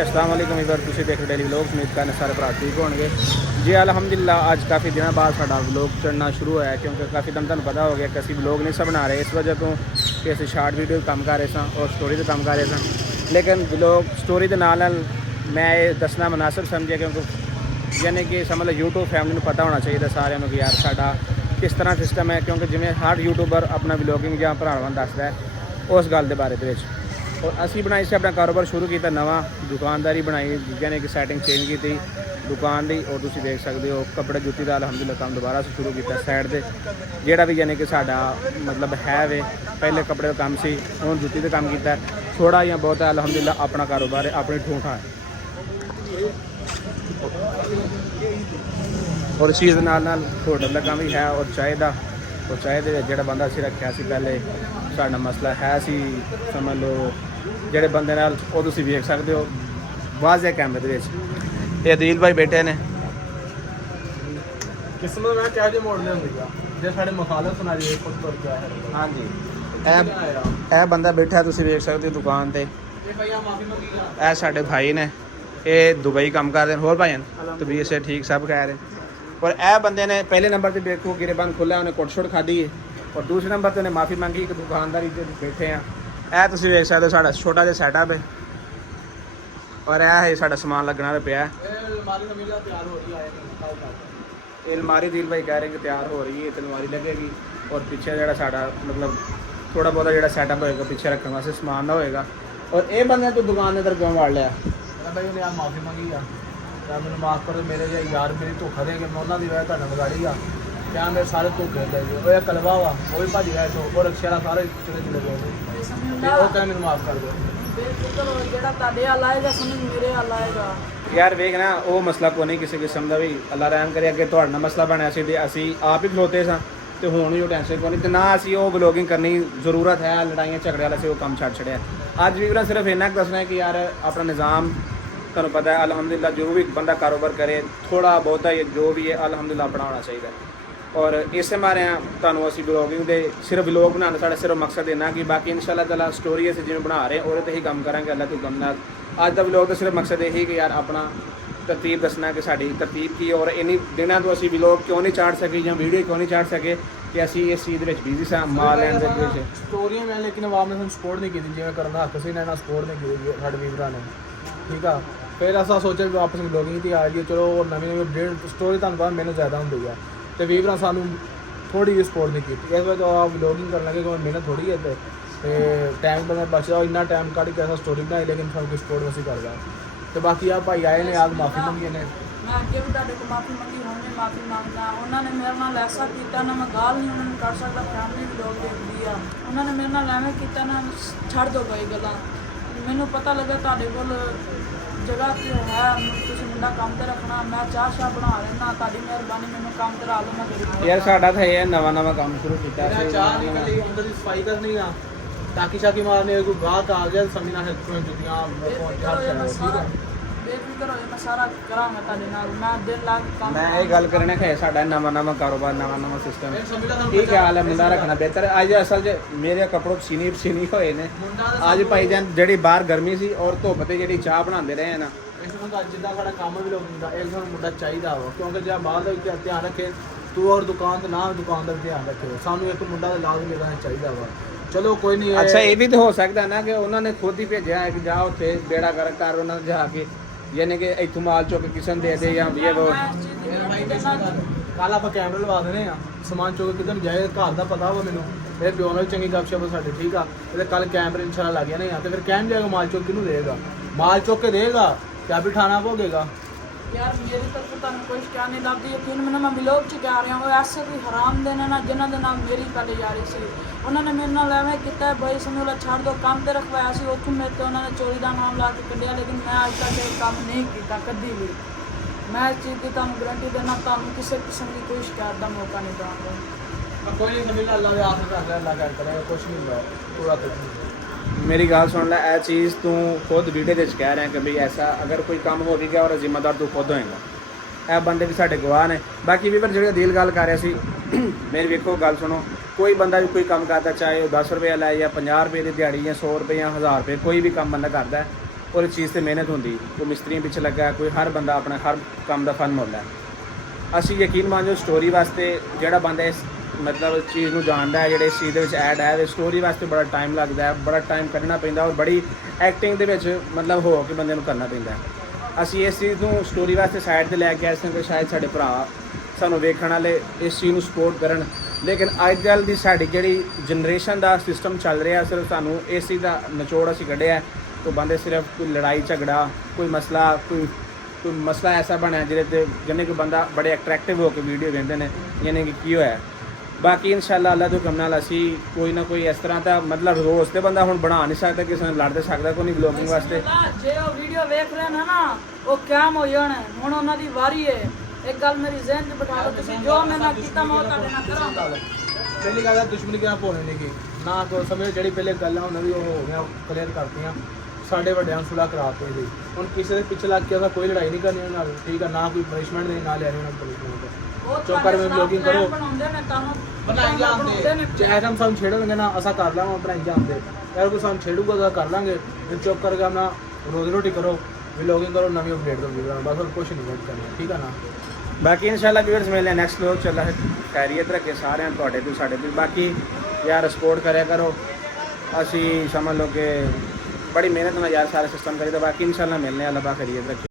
अस्सलाम वालेकुम वीवर तुसीं देख डेली व्लॉग्स उम्मीद करने सारे भरा ठीक होंगे जी। अलहमदुलिल्लाह अज काफ़ी दिनों बाद साडा व्लॉग चढ़ना शुरू होया क्योंकि काफ़ी दिन तुहानूं पता हो गया कि असीं व्लॉग नहीं सा बना रहे इस वजह तो कि असीं शार्ट वीडियो काम कर रहे सां और स्टोरी ते काम कर रहे सां। लेकिन व्लॉग स्टोरी दे नाल मैं ये दसना मुनासिब समझिया क्योंकि यानी कि समझ लो यूट्यूब फैमिली नूं पता होना चाहिए सारिਆਂ ਨੂੰ कि यार साडा किस तरह सिस्टम है क्योंकि जिवें हर यूट्यूबर अपना व्लॉगिंग ਜਾਂ ਭਰਾਵਾਂ ਦੱਸਦਾ है उस गल के बारे दे विच। और असी बनाई से अपना कारोबार शुरू किया नवा दुकानदारी बनाई यानी कि सैटिंग चेंज की थी दुकान की। और तुम देख सकते हो कपड़े जुत्ती का अलहमदुलिल्लाह काम दोबारा से शुरू किया साइड से जोड़ा भी यानी कि साडा मतलब है वे पहले कपड़े का काम से हूँ जुत्ती का काम किया थोड़ा या बहुत है अलहमदुलिल्लाह अपना कारोबार है अपनी ठूठा है। और इस चीज़ के नाल होटल का काम भी है और चाय का और चाय के जो बंदा असी रखा से पहले साडा मसला है सी समझ लो ਜਿਹੜੇ ਬੰਦੇ ਨਾਲ ਉਹ ਤੁਸੀਂ ਵੇਖ ਸਕਦੇ ਹੋ ਵਾਜ਼ੇ ਕੈਮਰੇ ਦੇ ਵਿੱਚ ਇਹ ਅਦੀਲ ਭਾਈ ਬੈਠੇ ਨੇ। ਕਿਸਮਤ ਨਾਲ ਕਿਹੋ ਜਿਹੇ ਮੋੜਨੇ ਹੁੰਦੀ ਆ ਜੇ ਸਾਡੇ ਮੁਖਾਲਫ ਸੁਣਾ ਜੇ ਕੁਝ ਤੁਰ ਗਿਆ ਹੈ। ਹਾਂਜੀ ਇਹ ਬੰਦਾ ਬੈਠਾ ਤੁਸੀਂ ਵੇਖ ਸਕਦੇ ਹੋ ਦੁਕਾਨ ਤੇ। ਇਹ ਭਈਆ ਮਾਫੀ ਮੰਗੀ ਇਹ ਸਾਡੇ ਭਾਈ ਨੇ ਇਹ ਦੁਬਈ ਕੰਮ ਕਰਦੇ ਨੇ। ਹੋਰ ਭਾਈਆਂ ਤਬੀਅਤ ਸੇ ਠੀਕ ਸਭ ਕਹਿ ਰਹੇ। और यह बंदे ने पहले नंबर पर देखो गिरेबंद खुला उन्हें कुट शुट खाधी है और दूसरे नंबर पर उन्हें माफ़ी मंगी कि दुकानदारी बैठे हैं। यह तुम देख सकते हो साढ़ा छोटा जिहा सैटअप है और यह है साढ़ा समान लगना पिया। अलमारी दिल भाई कह रहे हैं कि तैयार हो रही है तो अलमारी लगेगी और पीछे जो साढ़ा मतलब थोड़ा बहुत जो सैटअप होएगा पीछे रखने वास्ते समान ना होएगा। और ये बंदे तो दुकान ने क्यों वाड़ लिया भाई उन्हें माफ़ी मंगी आ क्या मैंने माफ़ करो मेरे जो यार मेरी धोखा दे के मैं उन्होंने दी वजह तुहाडे बिगाड़ी आ क्या मेरे सारे धोखे दे गए वो कलवा वा वो भी भज गया तो वो रिक्शे वाला सारे चले चले गए वो क्या मैंने माफ़ कर दो यार वेख ना वो मसला को नहीं किसी किस्म का भी अल्लाह रहम करे अगे तुहाडे नाल मसला बनया सी ते असी आप ही खलोते सां ते हुण भी वो टेंशन को नहीं ते ना असी वो ब्लॉगिंग करनी जरूरत है लड़ाइयां झगड़े वाला से वो काम छड्ड छड़िया। अज भी सिर्फ इन्ना दसना है कि यार अपना निज़ाम तुहानूं पता है अलहमदुलिल्लाह जो भी बंदा कारोबार करे थोड़ा बहुत जो भी है अलहमदुलिल्लाह अपना होना चाहिए। और इस मारे तुहानूं असीं ब्लॉगिंग दे सिर्फ ब्लॉग बनाने साडा सिर्फ मकसद इन्ना कि बाकी इंशाअल्लाह ताला स्टोरी असीं जिवें बना रहे और ही काम करांगे अल्लाह के गम नाल। अज दा ब्लॉग दा सिर्फ मकसद यही कि यार अपना तरतीब दसना कि साडी तरतीब की और इन्नी दिनां तो असीं ब्लॉग क्यों नहीं चाढ़ सके या वीडियो क्यों नहीं चाढ़ सके कि असीं इस चीज़ दे विच बिजी सां माल लैण दे विच स्टोरियां मैं लेकिन आवाम ने सपोर्ट नहीं की जिवें करन दा हक सी ना सपोर्ट नहीं की साडे वीरां ने ठीक आ। फिर असा सोचा भी वापस ब्लॉगिंग ती आ जाइए चलो और नवीं नवीं अपडेट स्टोरी तुहानूं पता मेहनत ज़्यादा होंदी है तो वीरां सानूं थोड़ी जी सपोर्ट नहीं की इस वजह आप ब्लॉगिंग करन लगे कोई मेहनत थोड़ी है तो टाइम तो मैं बचदा इन्ना टाइम कढ़ के असा स्टोरी बनाई लेकिन सब कुछ सपोर्ट वैसे करदा तो बाकी आ भाई आए ने आज माफ़ी मंगी ने मैं अगे भी तुहाडे को माफ़ी मंगी हुणे माफ़ी मंगदा उन्होंने मेरे नाल ऐसा किया ना मैं गाल नहीं उन्होंने कर सकता फैमिली ब्लॉग देखदी आ उन्होंने मेरे नाल एवें किया ना छड़ दो गई गल्लां मैनूं पता लगा तुहाडे कोल जगह कि है तुसीं मुंडा काम ते रखना मैं चाह शाह बना लेना तुहाडी मेहरबानी मैनूं काम करा लो मैं करी यार साडा था ये नवा काम शुरू किया चाह नहीं करी अंदर की सफाई करनी ना टाकी शाकी मारने कोई गाहक आ गया समझना है जुतियां बेफिक्र होए मैं सारा करांगा तुहाडे नाल मैं दिल ला के काम मैं ये गल करना कि साडा नवा कारोबार नवा सिस्टम की ख्याल है मुंडा रखना बेहतर है। अज असल च मेरे कपड़ों पसीनी होए ने अज भाई जान जेहड़ी बाहर गर्मी सी और धुप ते जेहड़ी चाह बनाते रहे ना जिदा साडा काम भी लोग एक मुंडा चाहिए वा क्योंकि जो बाहर का ध्यान रखे तू और दुकान ना दुकान का ध्यान रखे सानू एक मुंडा लाजमी लेना चाहिए वा चलो कोई नहीं। अच्छा ये भी तो हो सकता है ना कि उन्होंने खुद ही भेजा है कि जा उत्थे बेड़ा गर्क कर उन्होंने जाके यानी कि इतों माल चुक किसी दे दे या ये वो कल आप कैमरे लवा देने समान चुक किधर जाए घर का पता वा मैनू मेरे प्यो ने चंगी गपशप साढ़े ठीक आ कल कैमरे इंशाल्लाह लग जाने तो फिर कहन जाएगा माल चुक किनू देगा माल चुक के देगा क्या बिठाना भोगेगा यार मेरी तरफ तुहानूं कोई शिकायत नहीं लगदी यकीन मैनूं मैं ब्लॉग च कह रहा हूँ ऐसे कोई हराम देने ना जिन्हां दे नाल मेरी पहले यारी सी उन्होंने मेरे नाल एवें कीता भाई समझो छड़ दो काम ते रखवाया सी उत्थों मेरे तो उन्होंने चोरी का नाम ला के कढ़िया लेकिन मैं अज तक ये काम नहीं किया कदी भी मैं इस चीज़ की तुहानूं गारंटी देना तुहानूं किसी किस्म की कोई शिकायत का मौका नहीं दूंगा कोई नहीं समझ अल्लाह के आस रख अल्लाह कर करेगा कुछ नहीं होगा पूरा कुछ नहीं। मेरी गल सुन लै यह चीज़ तू खुद वीडियो के कह रहा है कि भाई ऐसा अगर कोई काम हो भी गया और जिम्मेदार तू खुद होएगा यह बंदे भी साढ़े गवाह ने। बाकी भी पर जो दिल गल कर रहा सी मेरी वेखो गल सुनो कोई बंदा भी कोई काम करता चाहे वो 10 रुपये लै या 50 रुपये की दिहाड़ी या 100 रुपये या 1000 रुपये कोई भी काम बंदा करता है और चीज़ से मेहनत होंगी, कोई मिस्त्रियों पिछे लगा, कोई हर बंदा अपना हर काम का फन मोलदा है। असी यकीन मान जो स्टोरी वास्ते जोड़ा बंदा इस मतलब चीज़ को जानता है, जो इस चीज़ के ऐड है, स्टोरी वास्ते बड़ा टाइम लगता है, बड़ा टाइम कढ़ना पैंदा और बड़ी एक्टिंग के मतलब हो के बंदे करना पैंदा है। असी इस चीज़ को स्टोरी वास्ते साइड पर लैके आए कि शायद साढ़े भरा सानू वेखण वाले इस चीज़ को सपोर्ट करन, लेकिन अजकल की साड़ी जी जनरेशन का सिस्टम चल रहा, सिर्फ सानू इस चीज़ का निचोड़ असी कढ़िया तो बंदे सिर्फ कोई लड़ाई झगड़ा, कोई मसला ऐसा बनया जिहदे जिन्हें कोई बंदा बड़े अट्रैक्टिव होकर वीडियो वेंदे ने यानी कि की होया। बाकी इंशाल्लाह अल्लाह तो कम नाल असी कोई ना कोई इस तरह का मतलब रोज़ तो बंदा हुण बना नहीं सकता, किसी ने लड़ दे सकता कोई नहीं ब्लॉगिंग वास्ते। जे वो वीडियो वेख रहे हैं ना वो क्याम हो जाना हुण उन्हां दी वारी है। एक गल मेरी ज़हन च बिठा लो, तुसीं जो मैं ना कीता मैं तुहाडे नाल करां। पहली गल दुश्मनी क्या भोने नहीं की ना को समझो जी पहले गल उन्होंने भी हो गया क्लीयर करती साढ़े वड्डियां सुलह कराते सी। हुण किसी के पिछे लग के असां कोई लड़ाई नहीं करनी उन्हां नाल, ठीक है, ना कोई पनिशमेंट नहीं, ना लैनी उन्हां पनिशमेंट। चुप कर में ब्लॉगिंग करो बनाई जाते चाहे हम सानू छेड़ेंगे ना असा कर लांगे बनाई जाते, अगर कोई सानू छेड़ूगा तो कर लांगे, चुप करके अपना रोजी रोटी करो, व्लॉगिंग करो, नवी अपडेट करो, बस और कुछ नहीं वेट करना, ठीक है ना। बाकी इंशाल्लाह व्यूअर्स मिलने नेक्स्ट व्लॉग चला है, खैरियत रखे सारे तुहाडे तो साडे तो। बाकी यार सपोर्ट करा करो, असी समझ लो कि बड़ी मेहनत ना यार सारा सिस्टम करी, तो बाकी इंशाल्लाह मिलने अल्लाह पाक खैरियत रखे।